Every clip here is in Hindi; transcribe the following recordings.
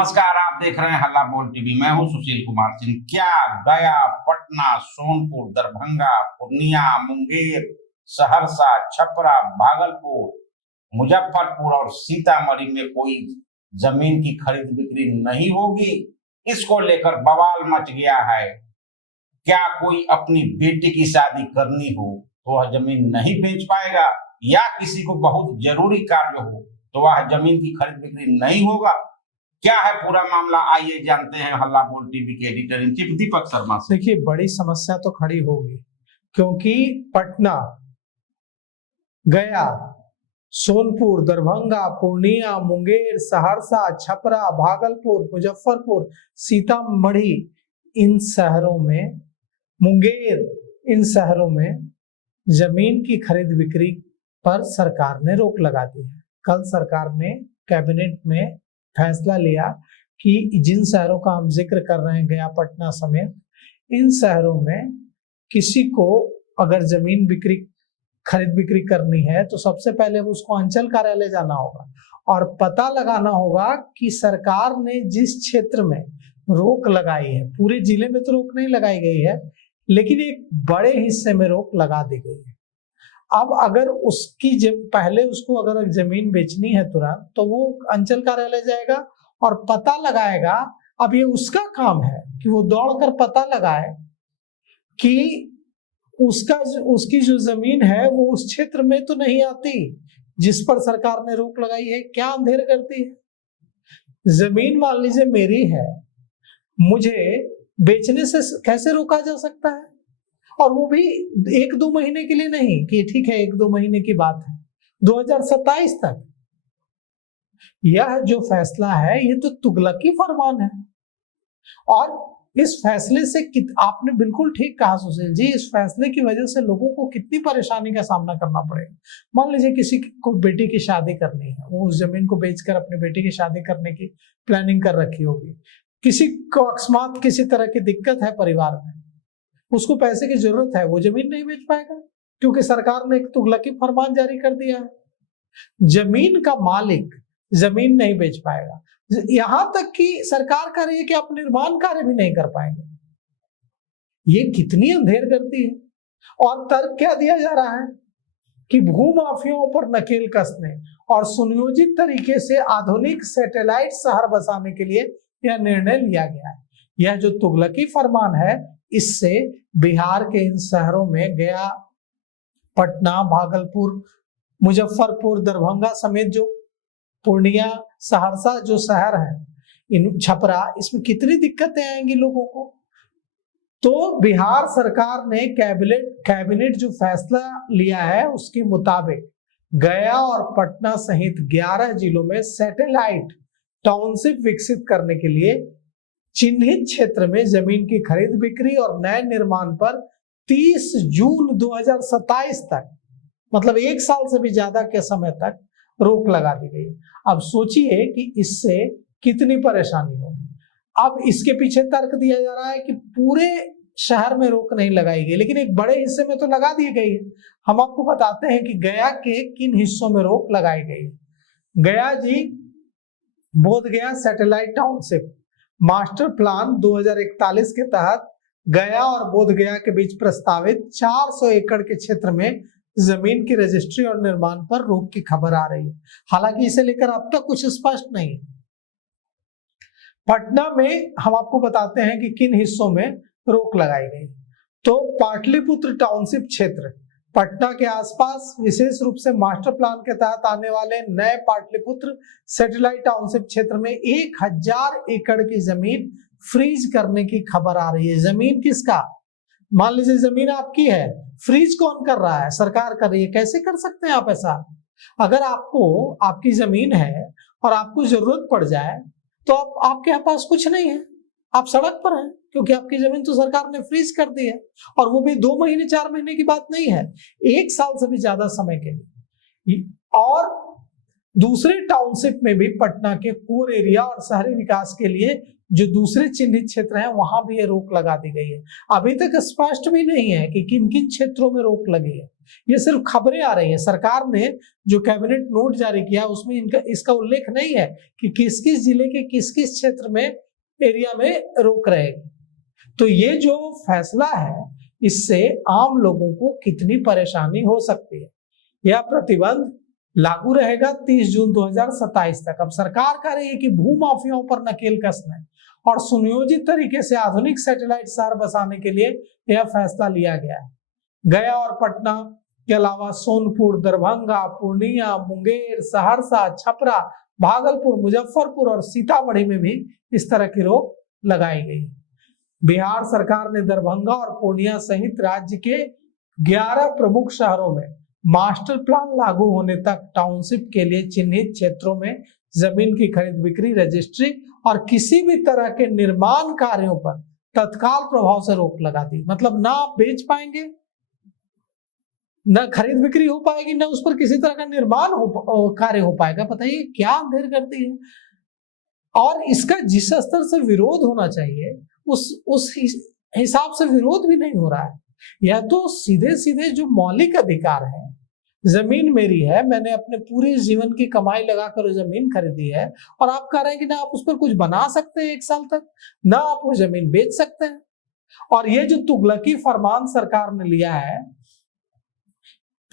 नमस्कार, आप देख रहे हैं हल्ला बोल टीवी। मैं हूं सुशील कुमार सिंह। क्या गया, पटना, सोनपुर, दरभंगा, पूर्णिया, मुंगेर, सहरसा, छपरा, भागलपुर, मुजफ्फरपुर और सीतामढ़ी में कोई जमीन की खरीद बिक्री नहीं होगी? इसको लेकर बवाल मच गया है। क्या कोई अपनी बेटी की शादी करनी हो तो वह जमीन नहीं बेच पाएगा, या किसी को बहुत जरूरी कार्य हो तो वह जमीन की खरीद बिक्री नहीं होगा? क्या है पूरा मामला, आइए जानते हैं हल्ला बोल टीवी के editor in chief Deepak Sharma से। देखिए, बड़ी समस्या तो खड़ी होगी, क्योंकि पटना, गया, सोनपुर, दरभंगा, पूर्णिया, मुंगेर, सहरसा, छपरा, भागलपुर, मुजफ्फरपुर, सीतामढ़ी, इन शहरों में, मुंगेर, इन शहरों में जमीन की खरीद बिक्री पर सरकार ने रोक लगा दी है। कल सरकार ने कैबिनेट में फैसला लिया कि जिन शहरों का हम जिक्र कर रहे हैं, गया, पटना समेत, इन शहरों में किसी को अगर जमीन खरीद बिक्री करनी है तो सबसे पहले उसको अंचल कार्यालय जाना होगा और पता लगाना होगा कि सरकार ने जिस क्षेत्र में रोक लगाई है, पूरे जिले में तो रोक नहीं लगाई गई है, लेकिन एक बड़े हिस्से में रोक लगा दी गई है। अब अगर पहले उसको अगर जमीन बेचनी है तुरंत, तो वो अंचल कार्यालय जाएगा और पता लगाएगा। अब ये उसका काम है कि वो दौड़कर पता लगाए कि उसकी जो जमीन है वो उस क्षेत्र में तो नहीं आती जिस पर सरकार ने रोक लगाई है। क्या अंधेर करती है? जमीन मान लीजिए मेरी है, मुझे बेचने से कैसे रोका जा सकता है? और वो भी 1-2 महीने के लिए नहीं कि ठीक है 1-2 महीने की बात है, 2027 तक। यह जो फैसला है ये तो तुगलकी फरमान है। और इस फैसले से आपने बिल्कुल ठीक कहा सुशील जी, इस फैसले की वजह से लोगों को कितनी परेशानी का सामना करना पड़ेगा। मान लीजिए किसी को बेटी की शादी करनी है, वो उस जमीन को बेचकर अपनी बेटी की शादी करने की प्लानिंग कर रखी होगी। किसी को अकस्मात किसी तरह की दिक्कत है परिवार में, उसको पैसे की जरूरत है, वो जमीन नहीं बेच पाएगा क्योंकि सरकार ने एक तुगलकी फरमान जारी कर दिया है। जमीन का मालिक जमीन नहीं बेच पाएगा। यहां तक कि सरकार कह रही है कि आप निर्माण कार्य भी नहीं कर पाएंगे। ये कितनी अंधेर करती है। और तर्क क्या दिया जा रहा है कि भूमाफियाओं पर नकेल कसने और सुनियोजित तरीके से आधुनिक सैटेलाइट शहर बसाने के लिए यह निर्णय लिया गया है। यह जो तुगलकी फरमान है, इससे बिहार के इन शहरों में गया, पटना, भागलपुर, मुजफ्फरपुर, दरभंगा समेत जो पूर्णिया, सहरसा जो शहर है, इन छपरा, इसमें कितनी दिक्कतें आएंगी लोगों को। तो बिहार सरकार ने कैबिनेट जो फैसला लिया है उसके मुताबिक गया और पटना सहित 11 जिलों में सैटेलाइट टाउनशिप विकसित करने के लिए चिन्हित क्षेत्र में जमीन की खरीद बिक्री और नए निर्माण पर 30 जून 2027 तक, मतलब 1 साल से भी ज्यादा के समय तक रोक लगा दी गई। अब सोचिए कि इससे कितनी परेशानी होगी। अब इसके पीछे तर्क दिया जा रहा है कि पूरे शहर में रोक नहीं लगाई गई, लेकिन एक बड़े हिस्से में तो लगा दी गई है। हम आपको बताते हैं कि गया के किन हिस्सों में रोक लगाई गई है। Gaya ji, Bodhgaya satellite township master plan 2041 के तहत गया और बोधगया के बीच प्रस्तावित 400 एकड़ के क्षेत्र में जमीन की रजिस्ट्री और निर्माण पर रोक की खबर आ रही है। हालांकि इसे लेकर अब तक कुछ स्पष्ट नहीं। पटना में हम आपको बताते हैं कि किन हिस्सों में रोक लगाई गई। तो पाटलिपुत्र टाउनशिप क्षेत्र, पटना के आसपास, विशेष रूप से मास्टर प्लान के तहत आने वाले नए पाटलिपुत्र सैटेलाइट टाउनशिप क्षेत्र में 1000 एकड़ की जमीन फ्रीज करने की खबर आ रही है। जमीन किसका? मान लीजिए जमीन आपकी है, फ्रीज कौन कर रहा है? सरकार कर रही है। कैसे कर सकते हैं आप ऐसा? अगर आपकी जमीन है और आपको जरूरत पड़ जाए तो आपके पास कुछ नहीं है, आप सड़क पर हैं, क्योंकि आपकी जमीन तो सरकार ने फ्रीज कर दी है। और वो भी 2 महीने 4 महीने की बात नहीं है, 1 साल से भी ज्यादा समय के लिए। और दूसरे टाउनशिप में भी पटना के कोर एरिया और शहरी विकास के लिए जो दूसरे चिन्हित क्षेत्र हैं वहां भी ये रोक लगा दी गई है। अभी तक स्पष्ट भी नहीं है कि किन किन क्षेत्रों में रोक लगी है, ये सिर्फ खबरें आ रही है। सरकार ने जो कैबिनेट नोट जारी किया उसमें इसका उल्लेख नहीं है कि किस किस जिले के किस किस क्षेत्र में एरिया में रोक रहेगी। तो ये जो फैसला है इससे आम लोगों को कितनी परेशानी हो सकती है। यह प्रतिबंध लागू रहेगा 30 जून 2027 तक। अब सरकार कह रही है कि भू माफियाओं पर नकेल कसने और सुनियोजित तरीके से आधुनिक सैटेलाइट शहर बसाने के लिए यह फैसला लिया गया है। गया और पटना के अलावा सोनपुर, दरभंगा, पूर्णिया, मुंगेर, सहरसा, छपरा, भागलपुर, मुजफ्फरपुर और सीतामढ़ी में भी इस तरह की रोक लगाई गई। बिहार सरकार ने दरभंगा और पूर्णिया सहित राज्य के 11 प्रमुख शहरों में मास्टर प्लान लागू होने तक टाउनशिप के लिए चिन्हित क्षेत्रों में जमीन की खरीद बिक्री, रजिस्ट्री और किसी भी तरह के निर्माण कार्यों पर तत्काल प्रभाव से रोक लगा दी। मतलब ना आप बेच पाएंगे, ना खरीद बिक्री हो पाएगी, ना उस पर किसी तरह का निर्माण कार्य हो पाएगा। बताइए क्या अंधेर कर दी है। और इसका जिस स्तर से विरोध होना चाहिए उस हिसाब से विरोध भी नहीं हो रहा है। यह तो सीधे सीधे जो मौलिक अधिकार है, जमीन मेरी है, मैंने अपने पूरे जीवन की कमाई लगाकर जमीन खरीदी है, और आप कह रहे हैं कि ना आप उस पर कुछ बना सकते हैं 1 साल तक, ना आप वो जमीन बेच सकते हैं। और ये जो तुगलकी फरमान सरकार ने लिया है,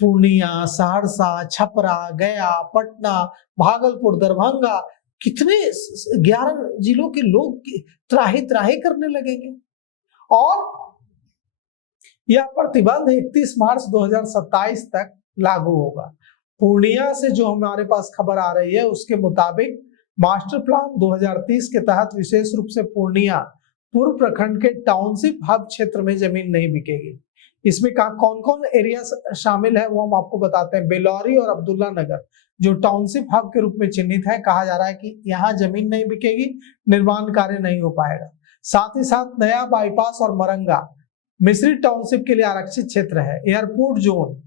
पूर्णिया, सहरसा, छपरा, गया, पटना, भागलपुर, दरभंगा, कितने 11 जिलों के लोग त्राही त्राही करने लगेंगे। और यह प्रतिबंध 31 मार्च 2027 तक लागू होगा। पूर्णिया से जो हमारे पास खबर आ रही है उसके मुताबिक मास्टर प्लान 2030 के तहत विशेष रूप से पूर्णिया पूर्व प्रखंड के टाउनशिप हब क्षेत्र में जमीन नहीं बिकेगी। इसमें कौन कौन एरिया शामिल है वो हम आपको बताते हैं। बेलौरी और अब्दुल्ला नगर जो टाउनशिप हब के रूप में चिन्हित है, कहा जा रहा है कि यहाँ जमीन नहीं बिकेगी, निर्माण कार्य नहीं हो पाएगा। साथ ही साथ नया बाईपास और मरंगा मिश्रित टाउनशिप के लिए आरक्षित क्षेत्र है। एयरपोर्ट जोन,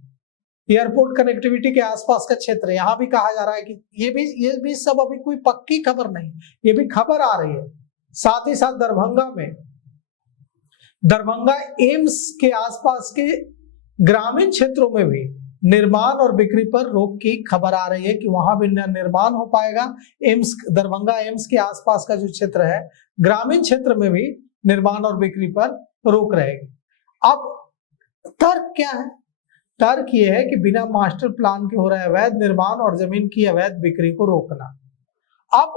एयरपोर्ट कनेक्टिविटी के आसपास का क्षेत्र, यहाँ भी कहा जा रहा है कि ये भी सब अभी कोई पक्की खबर नहीं, ये भी खबर आ रही है। साथ ही साथ दरभंगा एम्स के आसपास के ग्रामीण क्षेत्रों में भी निर्माण और बिक्री पर रोक की खबर आ रही है कि वहां भी निर्माण हो पाएगा। दरभंगा एम्स के आसपास का जो क्षेत्र है, ग्रामीण क्षेत्र में भी निर्माण और बिक्री पर रोक रहेगी। अब तर्क क्या है? तर्क यह है कि बिना मास्टर प्लान के हो रहा अवैध निर्माण और जमीन की अवैध बिक्री को रोकना। अब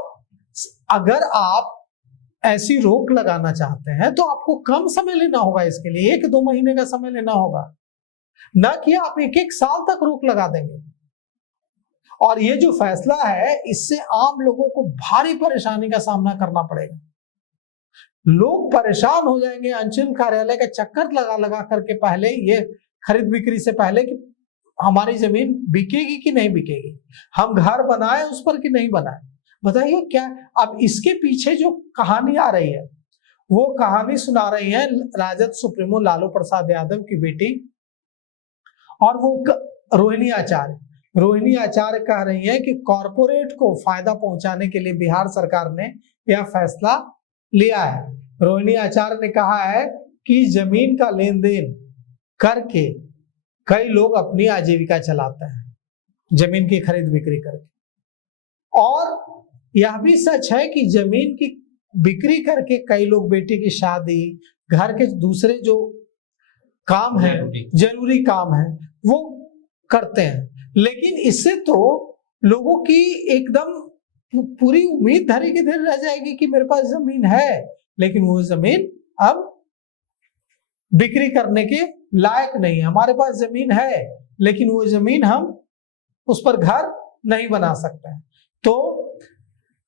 अगर आप ऐसी रोक लगाना चाहते हैं तो आपको कम समय लेना होगा, इसके लिए 1-2 महीने का समय लेना होगा, ना कि आप 1-1 साल तक रोक लगा देंगे। और ये जो फैसला है इससे आम लोगों को भारी परेशानी का सामना करना पड़ेगा। लोग परेशान हो जाएंगे अंचल कार्यालय का चक्कर लगा करके पहले, ये खरीद बिक्री से पहले, कि हमारी जमीन बिकेगी कि नहीं बिकेगी, हम घर बनाए उस पर कि नहीं बनाए। बताइए क्या। अब इसके पीछे जो कहानी आ रही है वो कहानी सुना रही है राजद सुप्रीमो लालू प्रसाद यादव की बेटी, और वो रोहिणी आचार्य कह रही है कि कॉरपोरेट को फायदा पहुंचाने के लिए बिहार सरकार ने यह फैसला लिया है। रोहिणी आचार्य ने कहा है कि जमीन का लेन देन करके कई लोग अपनी आजीविका चलाते हैं, जमीन की खरीद बिक्री करके। और यह भी सच है कि जमीन की बिक्री करके कई लोग बेटी की शादी, घर के दूसरे जो काम है, जरूरी काम है, वो करते हैं। लेकिन इससे तो लोगों की एकदम पूरी उम्मीद धरी की धरी रह जाएगी कि मेरे पास जमीन है, लेकिन वो जमीन अब बिक्री करने के लायक नहीं है। हमारे पास जमीन है लेकिन वो जमीन हम उस पर घर नहीं बना सकते हैं। तो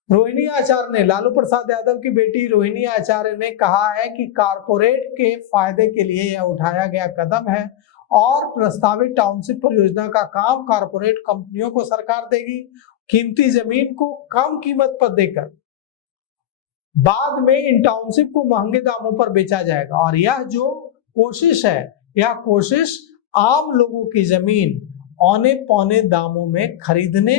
रोहिणी आचार्य ने, लालू प्रसाद यादव की बेटी रोहिणी आचार्य ने कहा है कि कारपोरेट के फायदे के लिए यह उठाया गया कदम है और प्रस्तावित टाउनशिप परियोजना का काम कारपोरेट कंपनियों को सरकार देगी। कीमती जमीन को कम कीमत पर देकर बाद में इन टाउनशिप को महंगे दामों पर बेचा जाएगा। और यह जो कोशिश है, यह कोशिश आम लोगों की जमीन औने पौने दामों में खरीदने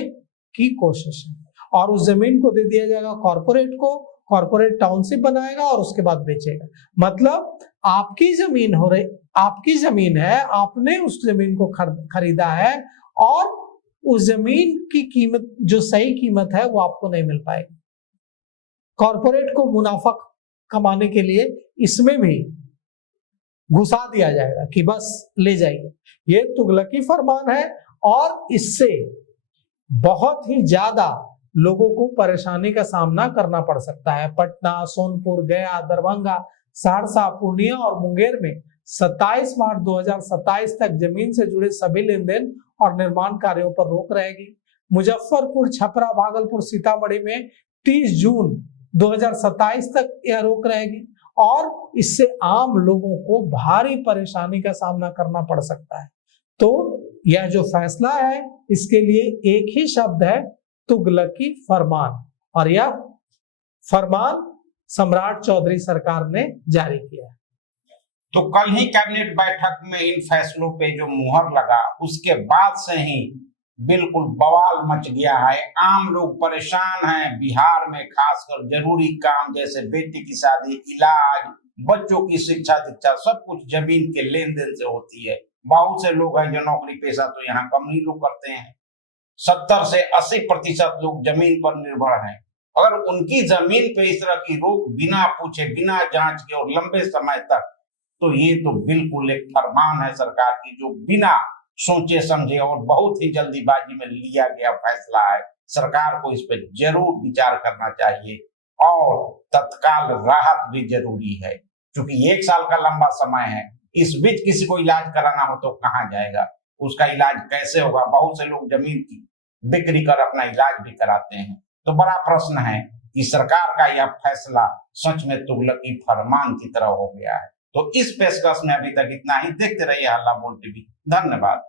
की कोशिश है, और उस जमीन को दे दिया जाएगा कॉरपोरेट को, कॉर्पोरेट टाउनशिप बनाएगा और उसके बाद बेचेगा। मतलब आपकी जमीन हो रही, आपकी जमीन है, आपने उस जमीन को खरीदा है और उस जमीन की कीमत, जो सही कीमत है, वो आपको नहीं मिल पाएगी। कॉर्पोरेट को मुनाफा कमाने के लिए इसमें भी घुसा दिया जाएगा कि बस ले जाइए। ये तुगलकी फरमान है और इससे बहुत ही ज्यादा लोगों को परेशानी का सामना करना पड़ सकता है। पटना, सोनपुर, गया, दरभंगा, सहरसा, पूर्णिया और मुंगेर में 27 मार्च 2027 तक जमीन से जुड़े सभी लेन देन और निर्माण कार्यों पर रोक रहेगी। मुजफ्फरपुर, छपरा, भागलपुर, सीतामढ़ी में 30 जून 2027 तक यह रोक रहेगी और इससे आम लोगों को भारी परेशानी का सामना करना पड़ सकता है। तो यह जो फैसला है, इसके लिए एक ही शब्द है, तुगलकी फरमान, और यह फरमान सम्राट चौधरी सरकार ने जारी किया है। तो कल ही कैबिनेट बैठक में इन फैसलों पे जो मुहर लगा, उसके बाद से ही बिल्कुल बवाल मच गया है। आम लोग परेशान हैं। बिहार में खासकर जरूरी काम जैसे बेटी की शादी, इलाज, बच्चों की शिक्षा दीक्षा, सब कुछ जमीन के लेन देन से होती है। बहुत से लोग हैं जो नौकरी पेशा तो यहाँ कम ही लोग करते हैं। 70 से 80% लोग जमीन पर निर्भर हैं। अगर उनकी जमीन पे इस तरह की रोक बिना पूछे, बिना जांच के और लंबे समय तक, तो ये तो बिल्कुल एक फरमान है सरकार की, जो बिना सोचे समझे और बहुत ही जल्दीबाजी में लिया गया फैसला है। सरकार को इस पर जरूर विचार करना चाहिए और तत्काल राहत भी जरूरी है, क्योंकि 1 साल का लंबा समय है। इस बीच किसी को इलाज कराना हो तो कहाँ जाएगा, उसका इलाज कैसे होगा? बहुत से लोग जमीन की बिक्री कर अपना इलाज भी कराते हैं। तो बड़ा प्रश्न है कि सरकार का यह फैसला सच में तुगलकी फरमान की तरह हो गया है। तो इस पेशकश में अभी तक इतना ही। देखते रहिए हल्ला बोल टीवी। धन्यवाद।